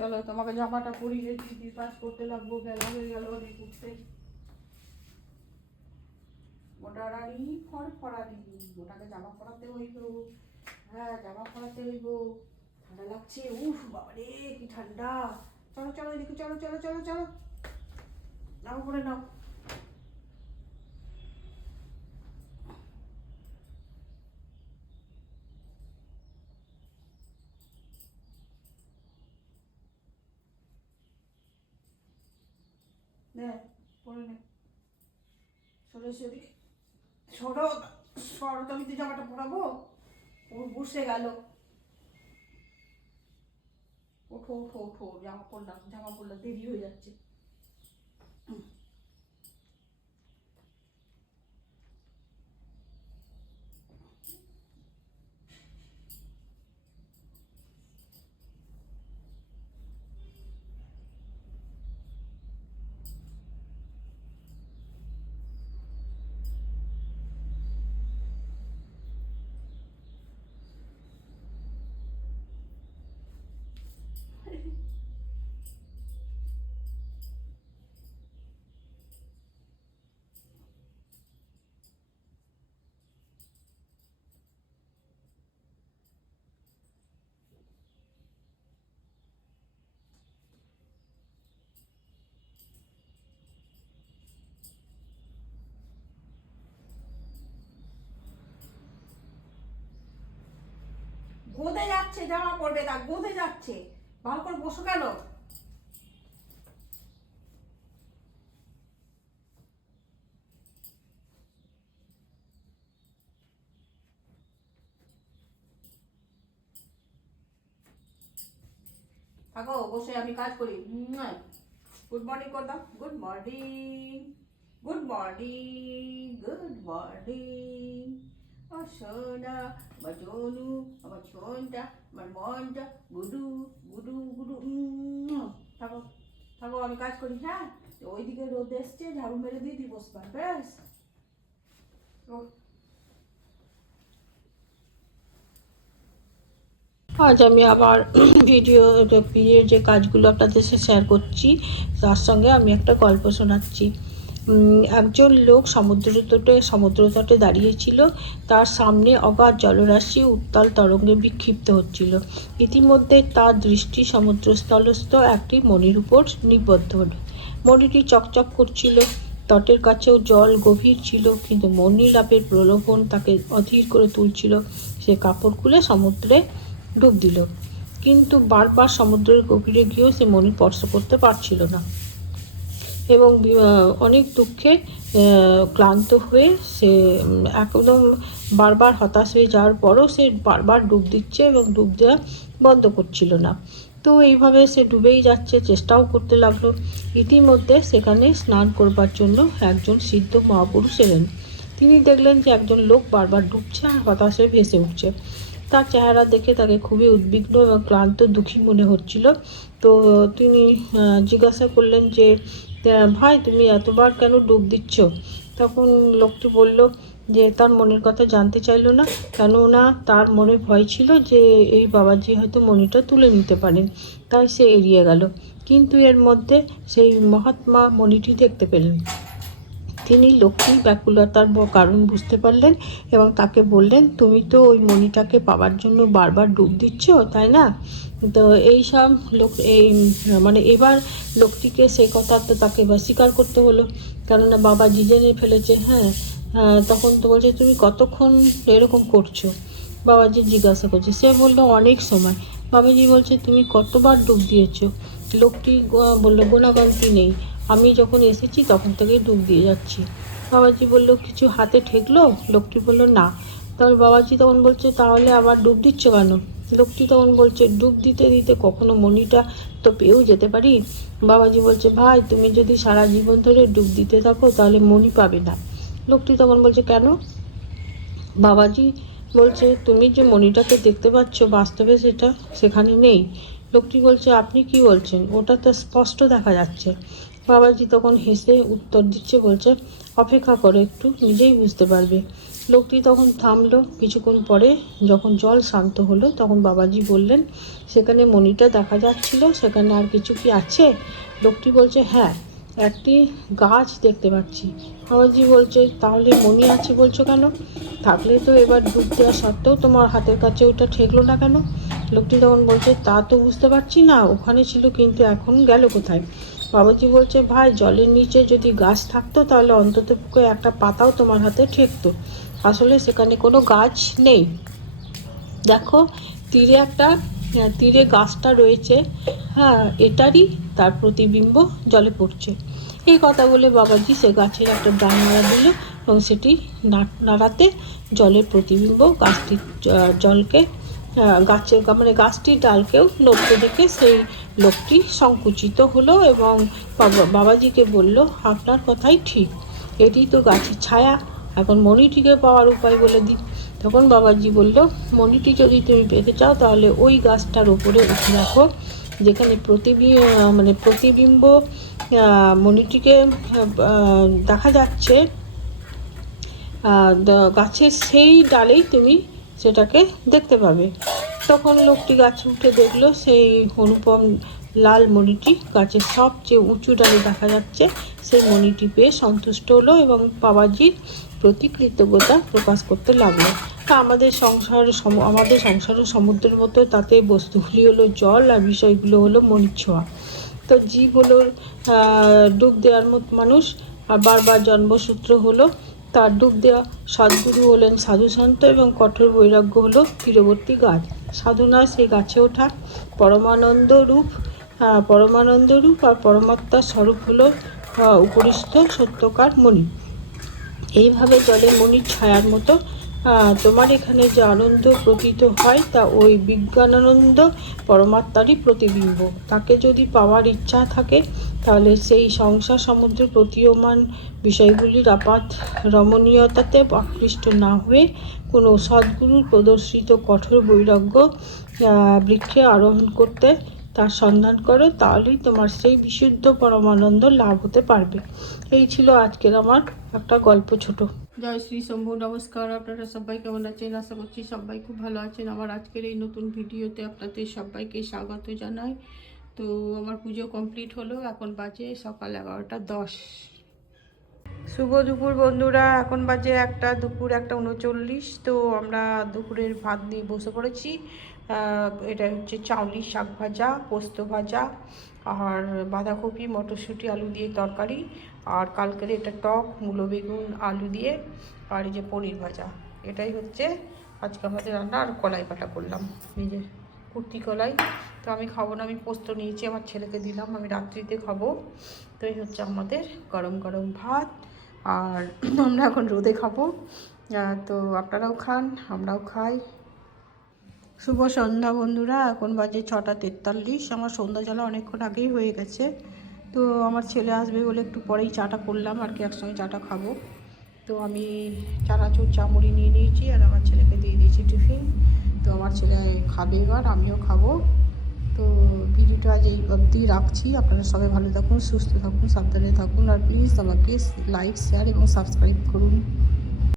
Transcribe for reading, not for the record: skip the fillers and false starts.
চলো তোমাকে জামাটা পরিয়ে দিদি পাস করতে লাগবো, বেলা হয়ে গেল অনেক উঠতে। মোটা রানী ফড়ফড়া দিদি, ওটাকে জামা পরাতে হইব। হ্যাঁ জামা পরাতে হইব, ঠান্ডা লাগছে। উফ বাবারে কি ঠান্ডা। চলো চলো এদিকে, চলো চলো চলো চলো, জামা পরে নাও। নে পরে নে, সরে সেদিকে সরো, সরো তো, আমি তো জামাটা পরাবো। ও বসে গেল। ওঠো ওঠো ওঠো, জামা পরলাম, জামা পরলাম, দেরি হয়ে যাচ্ছে। গোদে যাচ্ছে, জামা পরবে, তা গোদে যাচ্ছে। ভালো করে বসো কেন? থাকো বসে, আমি কাজ করি। গুড মর্নিং করতাম। Good morning, good morning, good morning. আমার সোনা, আমার জনু, আমার ছোনটা, আমার মনটা, গুডু গুডু গুডু। থাকো থাকো, আমি কাজ করি। হ্যাঁ ওইদিকে রোদ এসছে, ঝাড়ু মেরে দিয়ে দিই, বসবার ব্যাস। আজ আমি আবার ভিডিও বিয়ের যে কাজগুলো আপনাদের সাথে শেয়ার করছি, তার সঙ্গে আমি একটা গল্প শোনাচ্ছি। একজন লোক সমুদ্র তটে দাঁড়িয়েছিল। তার সামনে অগাধ জলরাশি উত্তাল তরঙ্গে বিক্ষিপ্ত হচ্ছিল। ইতিমধ্যে তার দৃষ্টি সমুদ্রস্থলস্থ একটি মণির উপর নিবদ্ধ হল। মণিটি চকচক করছিল। তটের কাছেও জল গভীর ছিল, কিন্তু মণি লাভের প্রলোভন তাকে অধীর করে তুলছিল। সে কাপড় খুলে সমুদ্রে ডুব দিল, কিন্তু বারবার সমুদ্রের গভীরে গিয়েও সে মণি স্পর্শ করতে পারছিল না। এবং অনেক দুঃখে ক্লান্ত হয়ে সে একদম বারবার হতাশ হয়ে যাওয়ার পরও সে বারবার ডুব দিচ্ছে এবং ডুব দেওয়া বন্ধ করছিল না। তো এইভাবে সে ডুবেই যাচ্ছে, চেষ্টাও করতে লাগলো। ইতিমধ্যে সেখানে স্নান করবার জন্য একজন সিদ্ধ মহাপুরুষ এলেন। তিনি দেখলেন যে একজন লোক বারবার ডুবছে আর হতাশ হয়ে ভেসে উঠছে। তার চেহারা দেখে তাকে খুবই উদ্বিগ্ন এবং ক্লান্ত দুঃখী মনে হচ্ছিল। তো তিনি জিজ্ঞাসা করলেন যে ভাই, তুমি এতবার কেন ডুব দিচ্ছ? তখন লোকটি বলল যে তার মনের কথা জানতে চাইলো না, কেননা তার মনে ভয় ছিল যে এই বাবাজি হয়তো মণিটা তুলে নিতে পারেন, তাই সে এড়িয়ে গেল। কিন্তু এর মধ্যে সেই মহাত্মা মণিটি দেখতে পেলেন। তিনি লোকটির ব্যাকুলতার কারণ বুঝতে পারলেন এবং তাকে বললেন, তুমি তো ওই মণিটাকে পাওয়ার জন্য বারবার ডুব দিচ্ছ, তাই না? তো এই সব লোক এবার লোকটিকে সেই কথা তো তাকে এবার স্বীকার করতে হলো, কেননা বাবাজি জেনে ফেলেছে। তখন তো বলছে, তুমি কতক্ষণ এরকম করছো? বাবাজি জিজ্ঞাসা করছে। সে বললো, অনেক সময়। বাবাজি বলছে, তুমি কতবার ডুব দিয়েছো? লোকটি বললো, গোনাগন্তি নেই, আমি যখন এসেছি তখন থেকেই ডুব দিয়ে যাচ্ছি। বাবাজি বলল, কিছু হাতে ঠেকলো? লোকটি বলল, না। তাহলে বাবাজি তখন বলছে, তাহলে আবার ডুব দিচ্ছ কেন? লোকটি তখন বলছে, ডুব দিতে দিতে কখনো মণিটা তো পেয়েও যেতে পারি। বাবাজি বলছে, ভাই, তুমি যদি সারা জীবন ধরে ডুব দিতে থাকো তাহলে মণি পাবে না। লোকটি তখন বলছে, কেন? বাবাজি বলছে, তুমি যে মণিটাকে দেখতে পাচ্ছ, বাস্তবে সেটা সেখানে নেই। লোকটি বলছে, আপনি কি বলছেন? ওটা তো স্পষ্ট দেখা যাচ্ছে। বাবাজি তখন হেসে উত্তর দিচ্ছে, বলছে অপেক্ষা করো একটু, নিজেই বুঝতে পারবে। লোকটি তখন থামলো। কিছুক্ষণ পরে যখন জল শান্ত হলো তখন বাবাজি বললেন, সেখানে মণিটা দেখা যাচ্ছিল, সেখানে আর কিছু কি আছে? লোকটি বলছে, হ্যাঁ, একটি গাছ দেখতে পাচ্ছি। বাবাজি বলছে, তাহলে মণি আছে বলছো কেন? থাকলে তো এবার ডুব দেওয়া সত্ত্বেও তোমার হাতের কাছে ওটা ঠেকলো না কেন? লোকটি তখন বলছে, তা তো বুঝতে পারছি না, ওখানে ছিল কিন্তু এখন গেল কোথায়? বাবাজি বলছে, ভাই, জলের নিচে যদি গাছ থাকতো তাহলে অন্ততপক্ষে একটা পাতাও তোমার হাতে ঠেকতো। আসলে সেখানে কোনো গাছ নেই। দেখো, তীরে গাছটা রয়েছে, হ্যাঁ, এটারই তার প্রতিবিম্ব জলে পড়ছে। এই কথা বলে বাবাজি সে গাছের একটা ডাল নাড়া দিল এবং সেটি নাড়াতে জলের প্রতিবিম্ব গাছটির জলকে গাছটির ডালকেও নড়তে দেখে সেই লোকটি সংকুচিত হলো এবং বাবাজিকে বলল, আপনার কথাই ঠিক, এটি তো গাছের ছায়া, এখন মণিটিকে পাওয়ার উপায় বলে দিই। তখন বাবাজি বলল, মণিটি যদি তুমি পেতে চাও তাহলে ওই গাছটার উপরে উঠে রাখো, যেখানে প্রতিবিম্ব মণিটিকে দেখা যাচ্ছে, গাছের সেই ডালেই তুমি সেটাকে দেখতে পাবে। তখন লোকটি গাছে উঠে দেখলো সেই অনুপম লাল মণিটি গাছের সবচেয়ে উঁচু ডালে দেখা যাচ্ছে। সেই মণিটি পেয়ে সন্তুষ্ট হলো এবং বাবাজির প্রতি কৃতজ্ঞতা প্রকাশ করতে লাগলো। তা আমাদের সংসারের সমুদ্রের মতো, তাতে বস্তুগুলি হলো জল আর বিষয়গুলো হলো মণির ছোঁয়া। তো জীব হলো ডুব দেওয়ার মতো মানুষ, আর বারবার জন্মসূত্র হলো তার ডুব দেওয়া। সদ্গুরু হলেন সাধুসন্ত এবং কঠোর বৈরাগ্য হলো তীরবর্তী গাছ। সাধনা সেই গাছে ওঠা পরমানন্দ রূপ আর পরমাত্মার স্বরূপ হলো উপরিস্থ সত্যকার মণি। এইভাবে জলে মণির ছায়ার মতো তোমার এখানে যে আনন্দ প্রতীত হয় তা ওই বিজ্ঞানানন্দ পরমাত্মারই প্রতিবিম্ব। তাকে যদি পাওয়ার ইচ্ছা থাকে তাহলে সেই সংসার সমুদ্রে প্রতীয়মান বিষয়গুলির আপাত রমণীয়তাতে আকৃষ্ট না হয়ে কোনো সদ্গুরুর প্রদর্শিত কঠোর বৈরাগ্য বৃক্ষে আরোহণ করতে তার সন্ধান করো, তাহলেই তোমার সেই বিশুদ্ধ পরমানন্দ লাভ হতে পারবে। এই ছিল আজকের আমার একটা গল্প, ছোট। জয় শ্রী শম্ভু, নমস্কার। আপনারা সবাই কেমন আছেন? আশা করছি সবাই খুব ভালো আছেন। আমার আজকের এই নতুন ভিডিওতে আপনাদের সবাইকে স্বাগত জানাই। তো আমার পুজো কমপ্লিট হলো, এখন বাজে সকাল 11:10। শুভ দুপুর বন্ধুরা, এখন বাজে দুপুর 1:39। তো আমরা দুপুরের ভাত নিয়ে বসে পড়েছি। এটা হচ্ছে চাউলি শাক ভাজা, পোস্ত ভাজা, আর বাঁধাকপি মটরশুঁটি আলু দিয়ে তরকারি, আর কালকের এটা টক মূলো বেগুন আলু দিয়ে, আর এই যে পনির ভাজা। এটাই হচ্ছে আজকে আমাদের রান্না। আর কলাই কাটা করলাম, নিজে কুর্তি কলাই। তো আমি খাবো না, আমি পোস্ত নিয়েছি, আমার ছেলেকে দিলাম, আমি রাত্রিতে খাবো। তো এই হচ্ছে আমাদের গরম গরম ভাত, আর আমরা এখন রোদে খাবো। তো আপনারাও খান, আমরাও খাই। শুভ সন্ধ্যা বন্ধুরা, এখন বাজে 6:43। আমার সন্ধ্যা জলা অনেকক্ষণ আগেই হয়ে গেছে। তো আমার ছেলে আসবে বলে একটু পরেই চাটা করলাম আর কি, একসঙ্গে চাটা খাবো। তো আমি চানাচুর চামড়ি নিয়ে নিয়েছি আর আমার ছেলেকে দিয়ে দিয়েছি টিফিন। তো আমার ছেলে খাবে, এবার আমিও খাবো। তো ভিডিওটা আজ এই অবধি রাখছি। আপনারা সবাই ভালো থাকুন, সুস্থ থাকুন, সাবধানে থাকুন, আর প্লিজ আমাকে লাইক, শেয়ার এবং সাবস্ক্রাইব করুন।